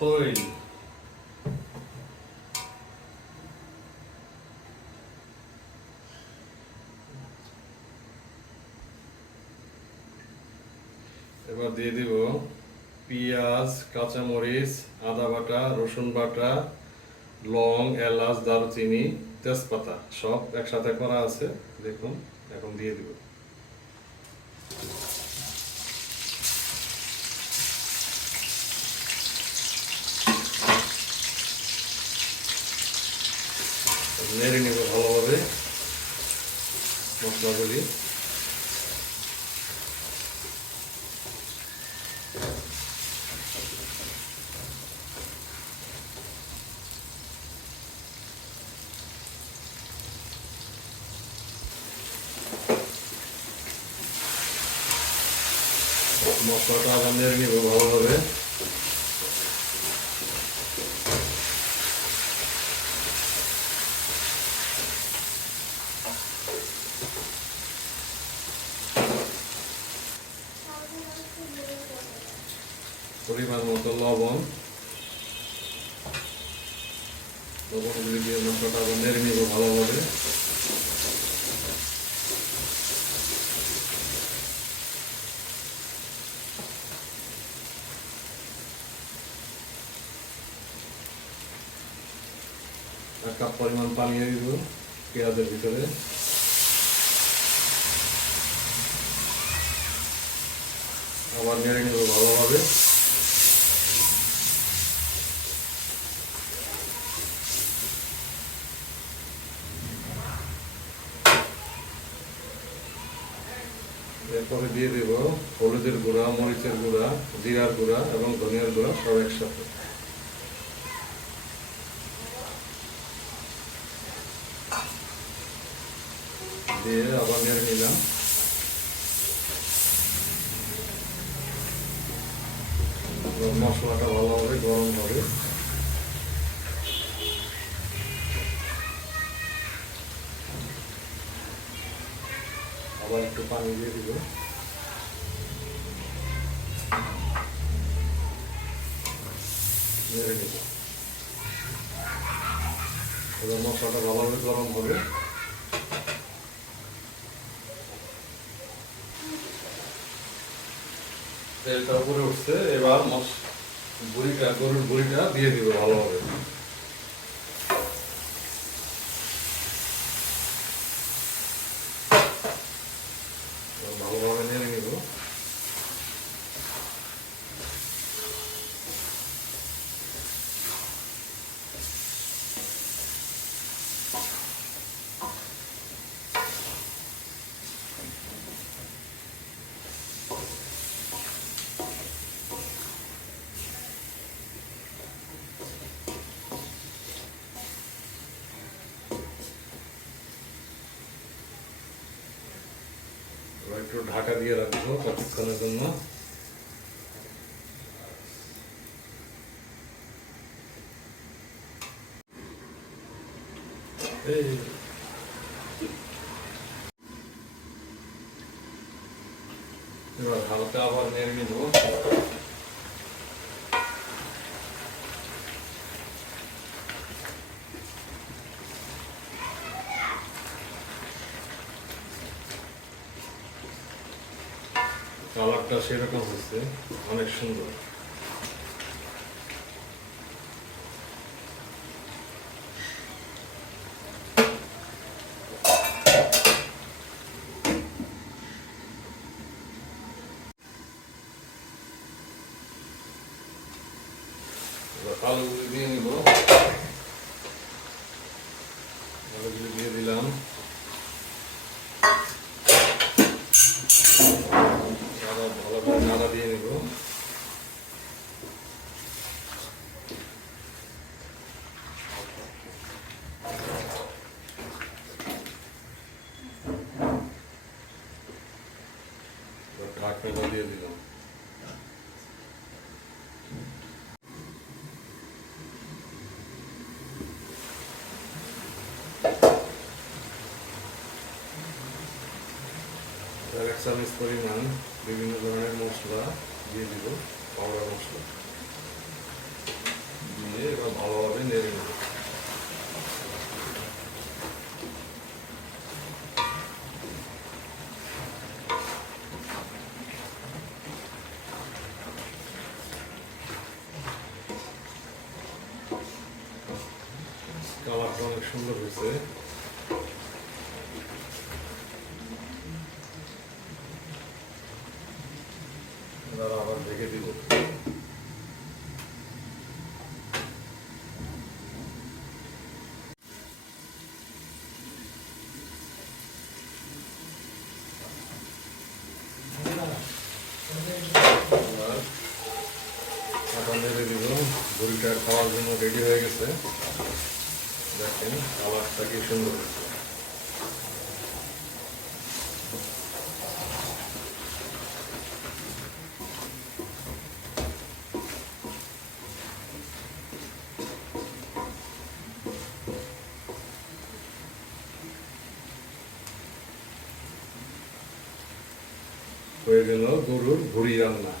তৈল। এবার দিয়ে দিব পেঁয়াজ, কাঁচামরিচ, আদা বাটা, রসুন বাটা, লং, এলাচ, দারুচিনি, তেজপাতা সব একসাথে করা আছে। দেখুন, এখন দিয়ে দিব। নেড়ে নেব ভালোভাবে মশলাগুলি। মশলাটা আবার নেড়ে নেব ভালোভাবে। পরিমাণ মতো লবণ দিয়ে মশলাটা আবার নেড়ে নিব ভালোভাবে। এক কাপ পরিমাণ পানি দিয়ে দিব পেঁয়াজের ভিতরে। আবার নেড়ে নেব ভালোভাবে। এরপরে দিয়ে দেব হলুদের গুঁড়া, মরিচের গুঁড়া, জিরার গুঁড়া এবং ধনিয়ার গুঁড়া সব একসাথে। দিয়ে আবার নেড়ে নিলাম। মশলাটা ভালোভাবে গরম হবে। আবার একটু পানি দিয়ে দিব। নেড়ে নিব। এবার মশলাটা ভালোভাবে গরম হবে। তেলটা উপরে উঠছে। এবার গরুর বুড়িটা দিয়ে দিব ভালোভাবে। ভালোভাবে নেড়ে নিব। একটু ঢাকা দিয়ে রাখবো কিছুক্ষণের জন্য। এবার হালকা আবার নেড়ে নিব। কালারটা সেরকম হচ্ছে, অনেক সুন্দর। আলুগুলি দিয়ে নিব। আলুগুলি দিয়ে দিলাম। ভালো করে নাড়া দিয়ে নিব। ঢাকনা দিয়ে দিলাম। এক চামচ পরিমাণ বিভিন্ন ধরনের মশলা দিয়ে দিব, পাউডার মশলা। এবার ভালোভাবে নেড়ে নেব। কালারটা অনেক সুন্দর হয়েছে। এবার আবার ঢেকে দিব। আবার নেড়ে দিব। বড়িটা খাওয়ার জন্য রেডি হয়ে গেছে। দেখেন কালারটা কি সুন্দর হয়েছে। হয়ে গেল গরুর ভুঁড়ি রান্না।